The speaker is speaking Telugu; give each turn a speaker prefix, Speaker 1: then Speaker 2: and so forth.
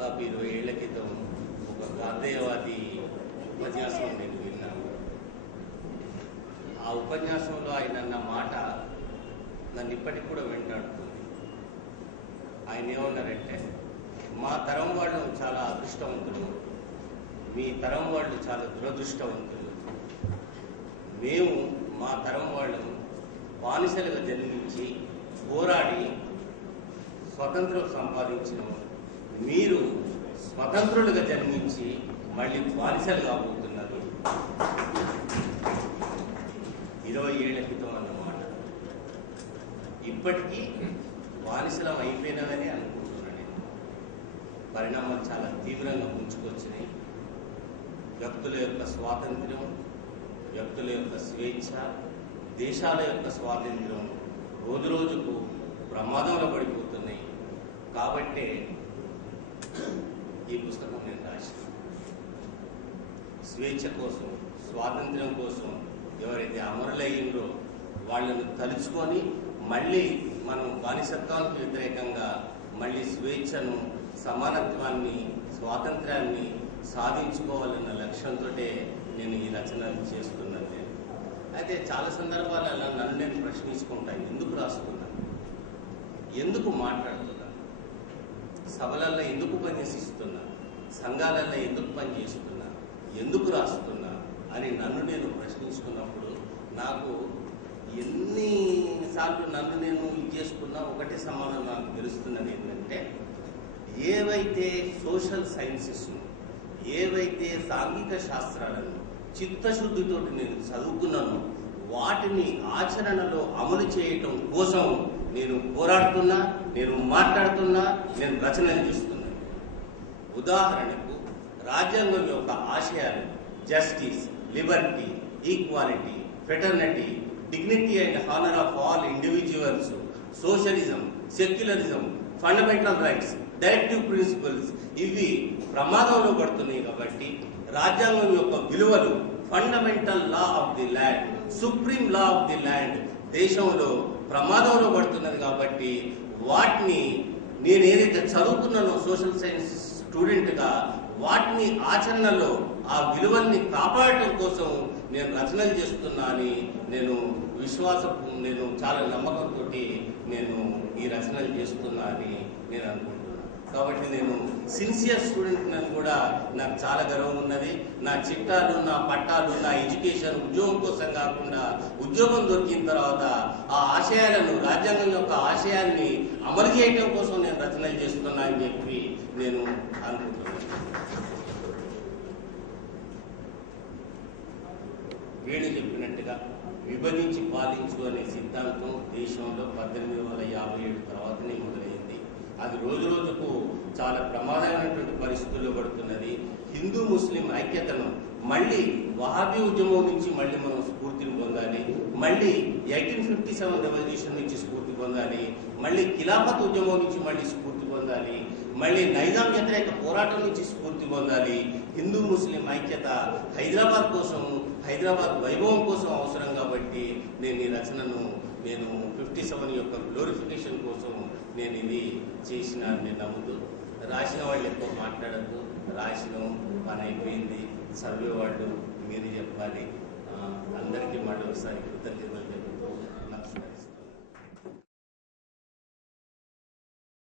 Speaker 1: దాదాపు ఇరవై ఏళ్ళ క్రితం ఒక గాంధేయవాది ఉపన్యాసం నేను విన్నాను. ఆ ఉపన్యాసంలో ఆయన అన్న మాట నన్ను ఇప్పటికి కూడా వెంటాడుతుంది. ఆయన ఏమన్నారంటే మా తరం వాళ్ళు చాలా అదృష్టవంతులు. మీ తరం వాళ్ళు చాలా దురదృష్టవంతులు. మేము మా తరం వాళ్ళు బానిసలుగా జన్మించి పోరాడి స్వతంత్రం సంపాదించినాం మీరు స్వతంత్రులుగా జన్మించి మళ్ళీ బానిసలు కాబోతున్నారు. ఇరవై ఏళ్ళ క్రితం అన్నమాట. ఇప్పటికీ బానిసలం అయిపోయినామని అనుకుంటున్నాను నేను. పరిణామాలు చాలా తీవ్రంగా ముంచుకొచ్చినాయి వ్యక్తుల యొక్క స్వాతంత్ర్యం వ్యక్తుల యొక్క స్వేచ్ఛ దేశాల యొక్క స్వాతంత్ర్యం రోజు రోజుకు ప్రమాదంలో పడిపోతున్నాయి. కాబట్టే ఈ పుస్తకం నేను రాశాను. స్వేచ్ఛ కోసం స్వాతంత్ర్యం కోసం ఎవరైతే అమరులయ్యిండ్రో వాళ్ళను తలుచుకొని మళ్ళీ మనం బానిసత్వానికి వ్యతిరేకంగా మళ్ళీ స్వేచ్ఛను సమానత్వాన్ని స్వాతంత్రాన్ని సాధించుకోవాలన్న లక్ష్యంతో నేను ఈ రచనలు చేస్తున్నాను నేను. అయితే చాలా సందర్భాలలో నన్ను నేను ప్రశ్నించుకుంటాను ఎందుకు రాస్తున్నాను? ఎందుకు మాట్లాడుతున్నాను సభలల్లో ఎందుకు పనిచేస్తున్నా సంఘాలలో ఎందుకు పనిచేస్తున్నా ఎందుకు రాస్తున్నా అని నన్ను నేను ప్రశ్నించుకున్నప్పుడు నాకు ఎన్నిసార్లు నన్ను నేను ఇది చేసుకున్నా ఒకటే సమాధానం నాకు తెలుస్తున్నది ఏంటంటే ఏవైతే సోషల్ సైన్సెస్ ఏవైతే సాంఘిక శాస్త్రాలను చిత్తశుద్ధితో నేను చదువుకున్నానో వాటిని ఆచరణలో అమలు చేయటం కోసం నేను పోరాడుతున్నా నేను మాట్లాడుతున్నా నేను రచనలు చేస్తున్నా. ఉదాహరణకు రాజ్యాంగం యొక్క ఆశయాలు justice liberty equality fraternity dignity and honour of all individuals socialism secularism fundamental rights directive principles ఇవి ప్రమాదంలో పడుతున్నాయి కాబట్టి రాజ్యాంగం యొక్క విలువలు fundamental law of the land supreme law of the land దేశంలో ప్రమాదంలో పడుతున్నది కాబట్టి వాటిని నేను ఏదైతే చదువుకున్నానో సోషల్ సైన్స్ స్టూడెంట్గా వాటిని ఆచరణలో ఆ విలువల్ని కాపాడటం కోసం నేను రచనలు చేస్తున్నా అని నేను విశ్వాసం నేను చాలా నమ్మకంతో నేను ఈ రచనలు చేస్తున్నా అని నేను అనుకుంటున్నాను. కాబట్టి నేను సిన్సియర్ స్టూడెంట్ నన్ను కూడా నాకు చాలా గర్వం ఉన్నది. నా చిట్టాలు నా పట్టాలు నా ఎడ్యుకేషన్ ఉద్యోగం కోసం కాకుండా ఉద్యోగం దొరికిన తర్వాత ఆ ఆశయాలను రాజ్యాంగం యొక్క ఆశయాన్ని అమలు చేయడం కోసం నేను రచనలు చేస్తున్నా అని చెప్పి నేను అనుకుంటున్నాను. వేణు చెప్పినట్టుగా విభజించి పాలించు అనే సిద్ధాంతం దేశంలో పద్దెనిమిది వందల యాభై ఏడు తర్వాతనే మొదలైంది. అది రోజు రోజుకు చాలా ప్రమాదమైనటువంటి పరిస్థితుల్లో పడుతున్నది. హిందూ ముస్లిం ఐక్యతను మళ్ళీ వహాబీ ఉద్యమం నుంచి మళ్ళీ మనం స్ఫూర్తిని పొందాలి. మళ్ళీ ఎయిటీన్ ఫిఫ్టీ సెవెన్ రెవల్యూషన్ నుంచి స్ఫూర్తి పొందాలి. మళ్ళీ ఖిలాఫత్ ఉద్యమం నుంచి మళ్ళీ స్ఫూర్తి పొందాలి. మళ్ళీ నైజాం వ్యతిరేక పోరాటం నుంచి స్ఫూర్తి పొందాలి. హిందూ ముస్లిం ఐక్యత హైదరాబాద్ కోసం హైదరాబాద్ వైభవం కోసం అవసరం కాబట్టి నేను ఈ రచనను నేను ఫిఫ్టీ సెవెన్ యొక్క గ్లోరిఫికేషన్ కోసం నేను ఇది చేసిన నేను నమ్ముతూ రాసిన వాళ్ళు ఎక్కువ మాట్లాడద్దు. రాసిన పని అయిపోయింది. చదివేవాళ్ళు మీరు చెప్పాలి. అందరికీ మళ్ళీ ఒకసారి కృతజ్ఞత